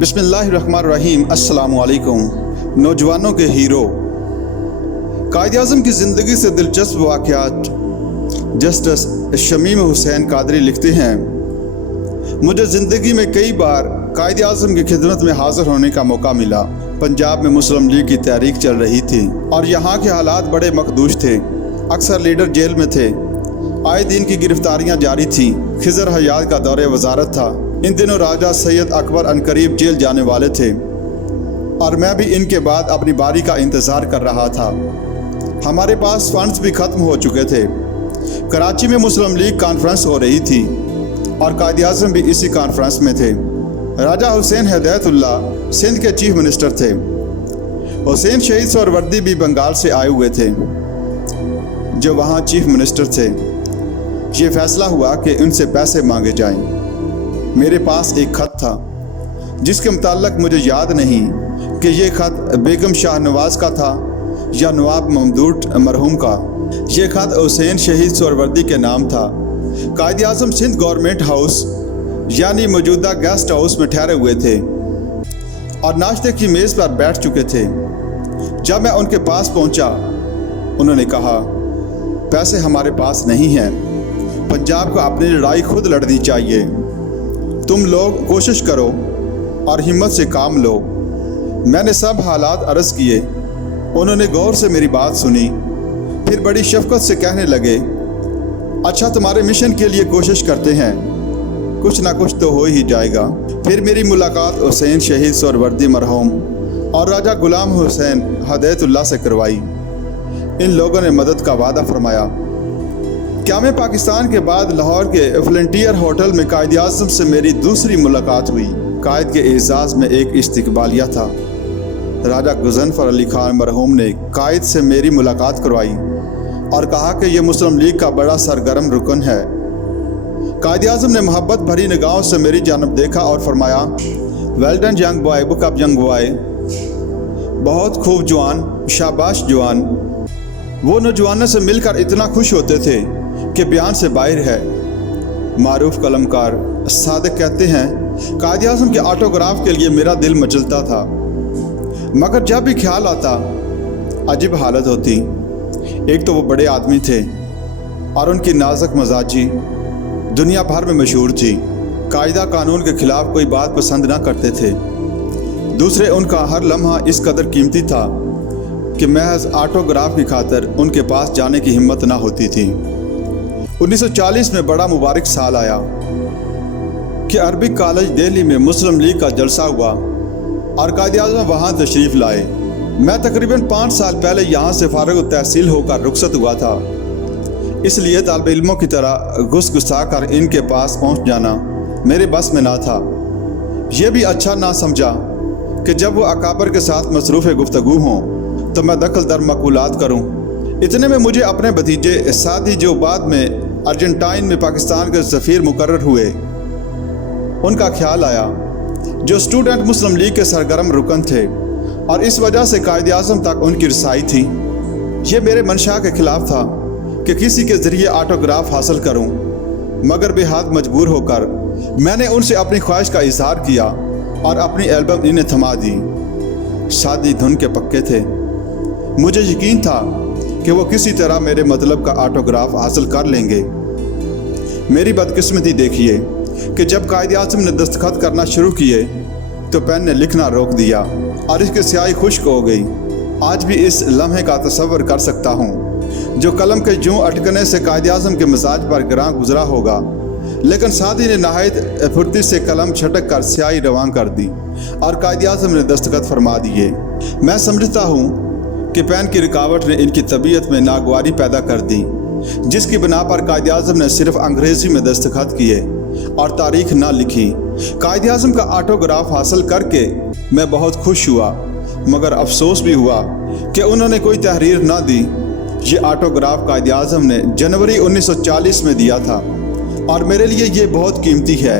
बिस्मिल्लाहिर्रहमानिर्रहीम। अस्सलामु अलैकुम। नौजवानों के हीरो कायद-ए-आज़म की ज़िंदगी से दिलचस्प वाक़यात जस्टिस शमीम हुसैन कादरी लिखते हैं, मुझे ज़िंदगी में कई बार कायद-ए-आज़म की खिदमत में हाज़िर होने का मौका मिला। पंजाब में मुस्लिम लीग की तहरीक चल रही थी और यहाँ के हालात बड़े मखदूश थे। अक्सर लीडर जेल में थे, आए दिन की गिरफ्तारियाँ जारी थीं। खिज़र हयात का दौरे वजारत था। इन दिनों राजा सैयद अकबर अनकरीब जेल जाने वाले थे और मैं भी इनके बाद अपनी बारी का इंतज़ार कर रहा था। हमारे पास फंड्स भी ख़त्म हो चुके थे। कराची में मुस्लिम लीग कॉन्फ्रेंस हो रही थी और कायद-ए-आज़म भी इसी कॉन्फ्रेंस में थे। राजा हुसैन हिदायतुल्लाह सिंध के चीफ मिनिस्टर थे। हुसैन शहीद सोहरावर्दी भी बंगाल से आए हुए थे जो वहाँ चीफ मिनिस्टर थे। ये फैसला हुआ कि उनसे पैसे मांगे जाएं। मेरे पास एक ख़त था जिसके मुताल्लिक मुझे याद नहीं कि ये ख़त बेगम शाहनवाज का था या नवाब ममदूद मरहूम का। ये ख़त हुसैन शहीद सोहरावर्दी के नाम था। कायद-ए-आज़म सिंध गवर्नमेंट हाउस यानी मौजूदा गेस्ट हाउस में ठहरे हुए थे और नाश्ते की मेज़ पर बैठ चुके थे। जब मैं उनके पास पहुंचा, उन्होंने कहा, पैसे हमारे पास नहीं हैं। पंजाब को अपनी लड़ाई खुद लड़नी चाहिए। तुम लोग कोशिश करो और हिम्मत से काम लो। मैंने सब हालात अर्ज़ किए। उन्होंने गौर से मेरी बात सुनी, फिर बड़ी शफ़क़त से कहने लगे, अच्छा, तुम्हारे मिशन के लिए कोशिश करते हैं, कुछ ना कुछ तो हो ही जाएगा। फिर मेरी मुलाकात हुसैन शहीद सोहरावर्दी मरहूम और राजा गुलाम हुसैन हिदायतुल्लाह से करवाई। इन लोगों ने मदद का वादा फरमाया। क़याम पाकिस्तान के बाद लाहौर के वॉलंटियर होटल में कायद-ए-आज़म से मेरी दूसरी मुलाकात हुई। कायद के एजाज़ में एक इस्तकबालिया था। राजा गुज़नफ़र अली खान मरहूम ने कायद से मेरी मुलाकात करवाई और कहा कि यह मुस्लिम लीग का बड़ा सरगर्म रुकन है। कायद-ए-आज़म ने मोहब्बत भरी निगाहों से मेरी जानब देखा और फरमाया, well done young boy, book up young boy. बहुत खूब जवान, शाबाश जवान। वो नौजवानों से मिलकर इतना खुश होते थे कि बयान से बाहर है। मारूफ कलमकार सादिक कहते हैं, कायद-ए-आज़म के ऑटोग्राफ के लिए मेरा दिल मचलता था, मगर जब भी ख्याल आता अजीब हालत होती। एक तो वो बड़े आदमी थे और उनकी नाजुक मजाजी दुनिया भर में मशहूर थी। कायदा कानून के खिलाफ कोई बात पसंद ना करते थे। दूसरे, उनका हर लम्हा इस कदर कीमती था कि महज ऑटोग्राफ की खातिर उनके पास जाने की हिम्मत ना होती थी। 1940 में बड़ा मुबारक साल आया कि अरबिक कॉलेज दिल्ली में मुस्लिम लीग का जलसा हुआ और कायद-ए-आज़म वहाँ तशरीफ़ लाए। मैं तकरीबन 5 साल पहले यहाँ से फारिग तहसील होकर रुखसत हुआ था, इसलिए तालिब इल्मों की तरह घुस-घुसा कर इनके पास पहुँच जाना मेरे बस में ना था। ये भी अच्छा ना समझा कि जब वो अकाबर के साथ मसरूफ़ गुफ्तगू हों तो मैं दखल दर मक़ूलात करूँ। इतने में मुझे अपने भतीजे सादी, जो बाद में अर्जेंटाइन में पाकिस्तान के सफ़ीर मुकर्रर हुए, उनका ख्याल आया, जो स्टूडेंट मुस्लिम लीग के सरगर्म रुकन थे और इस वजह से कायद-ए-आज़म तक उनकी रसाई थी। ये मेरे मंशा के ख़िलाफ़ था कि किसी के ज़रिए ऑटोग्राफ हासिल करूं, मगर बेहद मजबूर होकर मैंने उनसे अपनी ख्वाहिश का इजहार किया और अपनी एल्बम इन्हें थमा दी। सादी धुन के पक्के थे। मुझे यकीन था कि वो किसी तरह मेरे मतलब का ऑटोग्राफ हासिल कर लेंगे। मेरी बदकिस्मती देखिए कि जब कायद-ए-आज़म ने दस्तखत करना शुरू किए तो पेन ने लिखना रोक दिया और इसकी स्याही खुश्क हो गई। आज भी इस लम्हे का तसव्वुर कर सकता हूँ जो कलम के यूं अटकने से कायद-ए-आज़म के मिजाज पर गिरां गुजरा होगा, लेकिन सादी ने नहायत फुर्ती से कलम छटक कर स्याही रवान कर दी और कायद-ए-आज़म ने दस्तखत फरमा दिए। मैं समझता हूँ कि पेन की रुकावट ने इनकी तबीयत में नागवारी पैदा कर दी, जिसकी बिना पर कायद-ए-आज़म ने सिर्फ अंग्रेज़ी में दस्तखत किए और तारीख ना लिखी। कायद-ए-आज़म का ऑटोग्राफ हासिल करके मैं बहुत खुश हुआ, मगर अफसोस भी हुआ कि उन्होंने कोई तहरीर ना दी। ये ऑटोग्राफ कायद-ए-आज़म ने जनवरी 1940 में दिया था और मेरे लिए ये बहुत कीमती है।